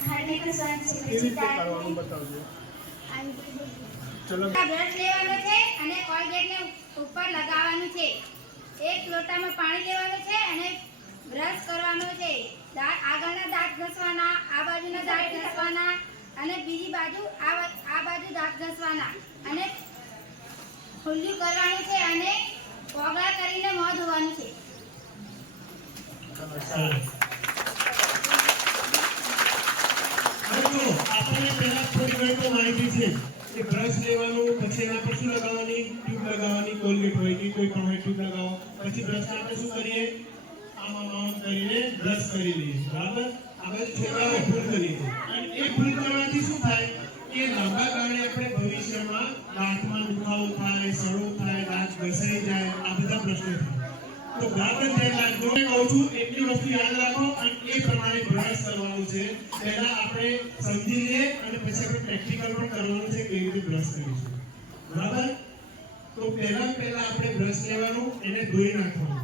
ખાઈને ઘસવાનું છે કેવી રીતે કરવાનું બતાવજો? ચલો. બ્રશ લેવાનો છે અને કોલગેટને ઉપર લગાવવાનું છે. એક લોટામાં પાણી લેવાનું છે અને બ્રશ કરવાનો છે. દાંત આગળના દાંત ઘસવાના આ બાજુના દાંત ઘસવાના અને બીજી બાજુ આ આ બાજુ દાંત ઘસવાના. અને ખુલ્લું કરવાનું છે અને કોગળા કરીને મોં ધોવાનું છે હવે જુઓ, આપણને પહેલા માહિતી છે કે બ્રશ લેવાનું, પછી એના પર લગાવવાની? ટ્યુબ લગાવવાની, કોલગેટ હોય કે કોઈ પણ હોય લગાવો. પછી બ્રશને આપણે શું કરીએ? આમ કરીને બ્રશ કરી લઈએ. બરાબર? આપણે છોકરાઓ ભૂલ કરીએ. છીએ. અને એ ભૂલ કરવાથી શું થાય? કે લાંબા ગાળે આપણે ભવિષ્યમાં દાંતમાં દુખાવો થાય, સડો થાય, દાંત ઘસાઈ જાય, આ બધા પ્રશ્નો થાય. તો બરાબર ધ્યાન રાખજો હું કહું છું એટલી વસ્તુ યાદ રાખો અને એ પ્રમાણે બ્રશ કરવાનો છે. પહેલા આપણે સમજી લઈએ અને પછી આપણે પ્રેક્ટિકલ પણ કરવાનું છે કેવી રીતે બ્રશ કરીશું બરાબર? તો પહેલા પહેલા આપણે બ્રશ લેવાનું એને ધોઈ નાખવાનું.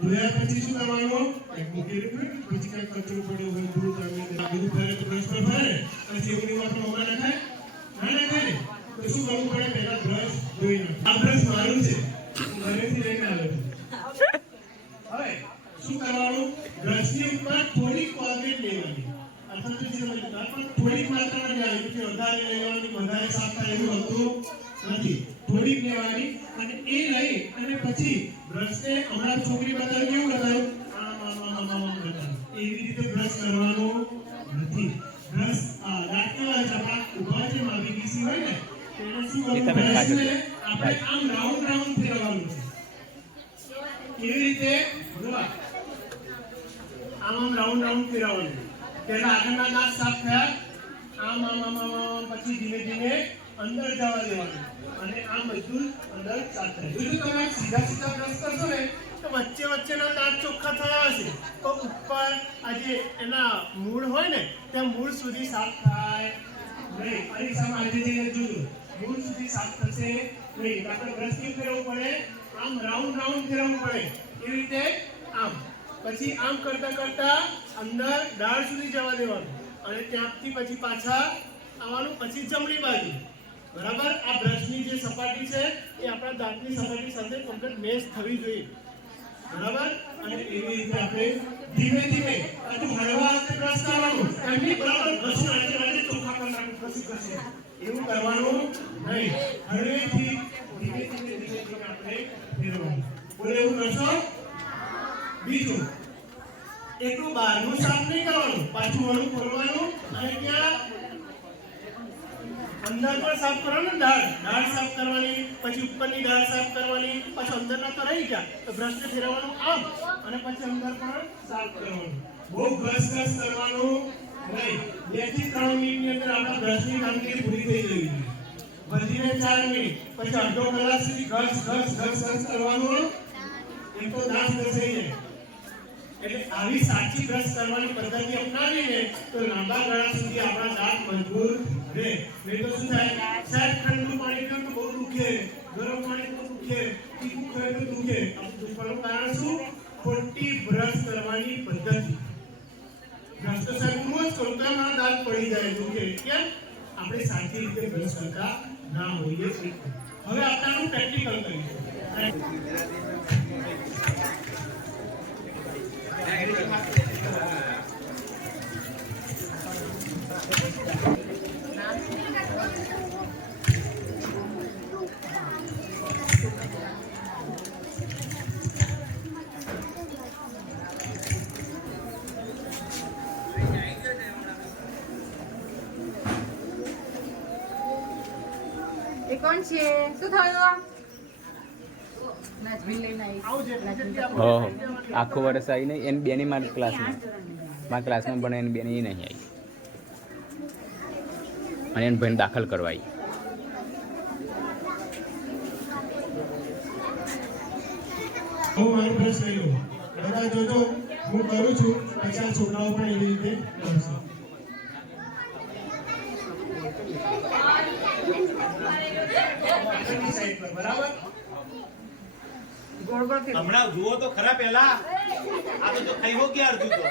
ધોયા પછી શું કરવાનું? એક મૂકી દીધું, પછી કંઈક કચરો પડ્યો હોય ધૂળ તમે બધું ફરે તો બ્રશ પર ફરે. અને ચીકણી માં તો હમણાં નખાય? ના નખાય? તો શું કરવું પડે? પહેલા બ્રશ ધોઈ નાખવાનું આ બ્રશ મારું છે હું ઘરેથી લઈને આવ્યો છું હવે શું કરવાનું બ્રશની ઉપર થોડીક કોલગેટ લેવાની અથવા તો જે હોય તે પણ થોડીક માત્રામાં લેવાની કે વધારે લેવાની વધારે સાફ એવું હતું નથી થોડીક લેવાની અને એ લઈ અને પછી બ્રશને હમણાં છોકરી બતાવી કેવું બતાવ્યું એવી રીતે બ્રશ કરવાનું નથી બ્રશ હોય ને શું કરવું બ્રશને આપણે આમ રાઉન્ડ રાઉન્ડ ફેરવવાનું છે. કેવી રીતે? આમ આમ રાઉન્ડ રાઉન્ડ ફેરવવાનું પહેલા આગળના દાંત સાફ થયા. આમ આમ આમ આમ પછી ધીમે ધીમે અંદર જવા દેવાનું. અને આમ બધું અંદર સાફ થાય. તમે સીધા સીધા બ્રશ કરશો ને, તો વચ્ચે વચ્ચેના દાંત ચોખ્ખા થયા હશે. તો ઉપર આ જે એના મૂળ હોય ને, ત્યાં મૂળ સુધી સાફ થાય. નહીં પરીક્ષામાં આજે જઈને જોજો. મૂળ સુધી સાફ થશે. નહીં આપણે બ્રશ કેવું ફેરવવું પડે? આમ રાઉન્ડ રાઉન્ડ ફેરવવું પડે. એવી રીતે? આમ. પછી આમ કરતા કરતા અંદર દાળ સુધી જવા દેવાનું. અને ત્યાંથી પછી પાછા આવવાનું, પછી જમણી બાજુ. બરાબર? આ બ્રશની જે સપાટી છે, એ આપણા દાંતની સપાટી સાથે કમ્પ્લીટ મેચ થવી જોઈએ. બરાબર? અને એવી રીતે આપણે ધીમે ધીમે આટલું હળવા હાથે બ્રશ કરવાનું. એમની બરાબર? ઘસું આજે આજે ચોખ્ખા કરી નાખું ઘસી એવું કરવાનું નહીં. હળવેથી ધીમે ધીમે ધીમે ધીમે આપણે ફેરવાનું બોલે, એવું કરશો? બીજું એટલું બહારનું સાફ નહીં કરવાનું, પાછું વળું, ખોલવાનું, અને ત્યાં અંદર પણ સાફ કરવાનું, દાળ. દાળ સાફ કરવાની, પછી ઉપરની દાળ સાફ કરવાની, પછી અંદરના તો રહી ગયા, તો બ્રશને ફેરવવાનું આમ, અને પછી અંદર પણ સાફ કરવાનું. બહુ ઘસ ઘસ કરવાનું નહીં. બેથી ત્રણ મિનિટની અંદર આપણા બ્રશની કામગીરી પૂરી થઈ જવી વધીને ચાર મિનિટ, પછી અડધો કલાક સુધી ઘસ ઘસ ઘસ ઘસ કરવાનું એમ તો દાંત ઘસાઈ જાય એટલે આવી સાચી બ્રશ કરવાની પદ્ધતિ અપનાવીને તો લાંબા ગાળા સુધી આપણા દાંત મજબૂત રહે. નહીં તો શું થાય? સાહેબ, ઠંડુ પાણી પીવું તો બહુ દુખે. ગરમ પાણી બહુ દુખે. તીખું ખાય તો દુખે. દુખવાનું કારણ શું? ખોટી બ્રશ કરવાની પદ્ધતિ. બ્રશ તો સાહેબ, હું જ કરું તો દાંત પડી જાય, દુખે. કેમ? આપણે સાચી રીતે બ્રશ કરતા ના હોઈએ. છીએ હવે આપણે પ્રેક્ટિકલ કરીશું એ કોણ છે? શું થયું આખું વર્ષ આવી નહીં. એની બેની મારા ક્લાસમાં. મારા ક્લાસમાં પણ એની બેની નહીં આવી. અને એની ભાઈને દાખલ કરવા આવી હું મારું બ્રશ લઈ બધા જોજો હું કરું છું. પછી આ છોકરાઓ પણ એવી રીતે કરશે. સાઈડ પર બરાબર ગોળ ગોળ હમણાં જુઓ તો ખરા પેલા આ તો ખાઈ હો ગયા અડધું તો.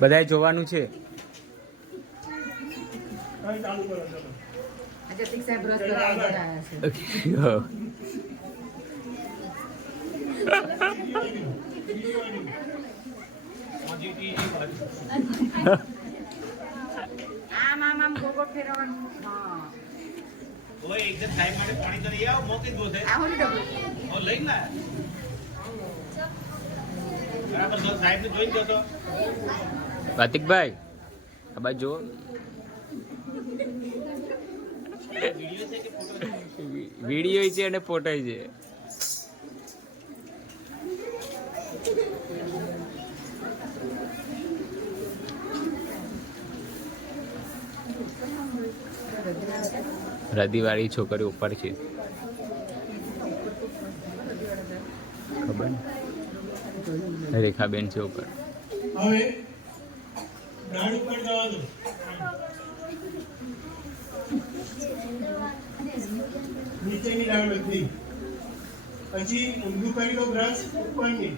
બધાએ જોવાનું છે કરો ચલો આજે તીક્ષા બ્રશ કરવા આવ્યા છે હા. બીજી વાર નહીં. આમ આમ આમ ફેરવવાનું હા ઓય એક જણ સાહેબ માટે પાણી તો લઈ આવો મોકે જ બોલશે આ હોલી ડબલ ઓ લઈ ના બરાબર સર સાહેબ ને જોઈ જતો પ્રતિકભાઈ આ બાજુ છે? છે વીડિયો છે અને ફોટો છે. રદીવાળી છોકરી ઉપર છે. રેખાબેન છે ઉપર. પછી ઊંધું કરી દો બ્રશ ઉપરની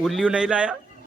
ઉલ્લ્યું નહીં લાયા